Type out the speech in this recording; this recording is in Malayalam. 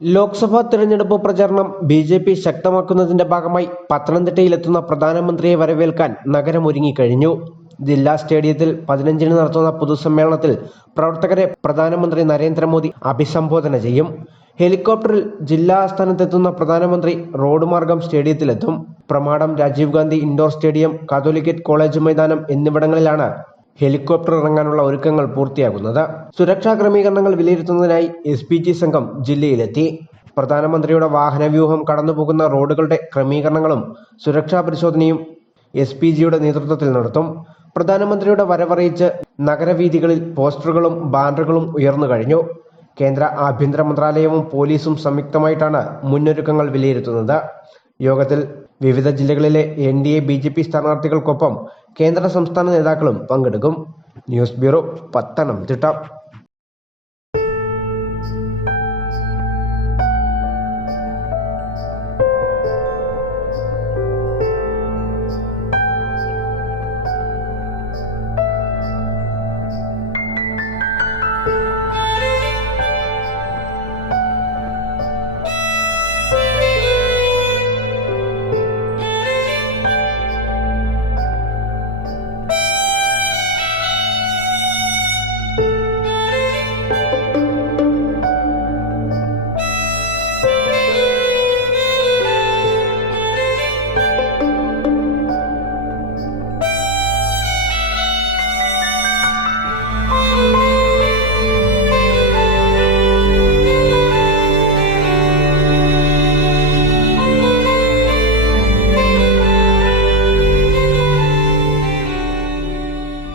ലോക്സഭാ തെരഞ്ഞെടുപ്പ് പ്രചാരണം ബി ജെ പി ശക്തമാക്കുന്നതിന്റെ ഭാഗമായി പത്തനംതിട്ടയിലെത്തുന്ന പ്രധാനമന്ത്രിയെ വരവേൽക്കാൻ നഗരം ഒരുങ്ങിക്കഴിഞ്ഞു ജില്ലാ സ്റ്റേഡിയത്തിൽ പതിനഞ്ചിന് നടത്തുന്ന പൊതുസമ്മേളനത്തിൽ പ്രവർത്തകരെ പ്രധാനമന്ത്രി നരേന്ദ്രമോദി അഭിസംബോധന ചെയ്യും. ഹെലികോപ്റ്ററിൽ ജില്ലാ ആസ്ഥാനത്തെത്തുന്ന പ്രധാനമന്ത്രി റോഡ് മാർഗം സ്റ്റേഡിയത്തിലെത്തും. Pramadam Rajiv Gandhi indoor stadium Catholicate college മൈതാനം എന്നിവിടങ്ങളിലാണ് ഹെലികോപ്റ്റർ ഇറങ്ങാനുള്ള ഒരുക്കങ്ങൾ പൂർത്തിയാകുന്നത്. സുരക്ഷാ ക്രമീകരണങ്ങൾ വിലയിരുത്തുന്നതിനായി എസ് സംഘം ജില്ലയിലെത്തി. പ്രധാനമന്ത്രിയുടെ വാഹനവ്യൂഹം കടന്നുപോകുന്ന റോഡുകളുടെ ക്രമീകരണങ്ങളും സുരക്ഷാ പരിശോധനയും എസ് പി ജിയുടെ നേതൃത്വത്തിൽ നടത്തും. പ്രധാനമന്ത്രിയുടെ വരവറിയിച്ച് നഗരവീഥികളിൽ പോസ്റ്ററുകളും ബാനറുകളും ഉയർന്നു കഴിഞ്ഞു. കേന്ദ്ര ആഭ്യന്തര മന്ത്രാലയവും പോലീസും സംയുക്തമായിട്ടാണ് മുന്നൊരുക്കങ്ങൾ വിലയിരുത്തുന്നത്. യോഗത്തിൽ വിവിധ ജില്ലകളിലെ N D A B J P സ്ഥാനാർത്ഥികൾക്കൊപ്പം കേന്ദ്ര സംസ്ഥാന നേതാക്കളും പങ്കെടുക്കും. News bureau Pathanamthitta.